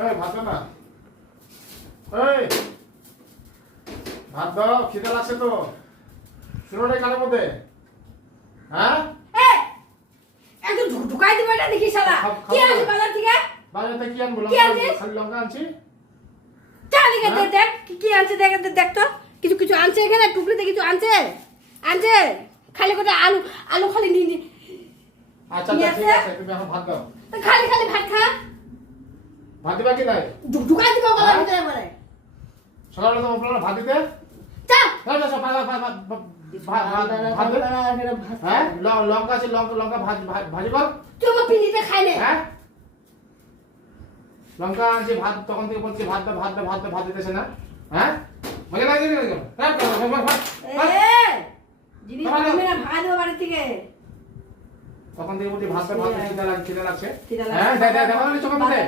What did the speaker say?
এই ভাত দাও না। এই ভাত দাও, খিদে লাগছে তো। শুনোরে কানের মধ্যে। হ্যাঁ? একটু ঢুকাই দিবে এটা দেখি শালা। কি আনছিস বাজার থেকে? বাজার থেকে কি আনবো? কি আনছিস? খালি লঙ্কা আনছি। চালি গেছে দেখ কি আনছে দেখ দেখ তো। কিছু কিছু আনছে এখানে টুকরিতে কিছু আনছে। আনছে খালি করে আলু আলু খালি নি আচ্ছা আচ্ছা ঠিক আছে, তুমি এখন ভাত দাও। খালি খালি ভাত খা। ভাত দিবা কি নাই? ঢুকাই দিবে গলার ভিতরে মানে। সকালে তো বললো ভাত দিতে। চা না না সব ভাত দে। হ্যাঁ লঙ্কা আছে, লঙ্কা লঙ্কা ভাজি কর। তুই আমার পিলিতে খাই নে। হ্যাঁ লঙ্কা আনছি, ভাত তখন থেকে বলছি ভাত দাও ভাত দাও ভাত দাও, ভাত দিতেছে না। হ্যাঁ মজা লাগে না কেন? জিনিস আমি না ভাগা দেবো বাড়ি থেকে। তখন থেকে বলছি ভাত দাও ভাত দাও, খিদে লাগছে। খিদে লাগছে। হ্যাঁ দেখো চোখের মধ্যে।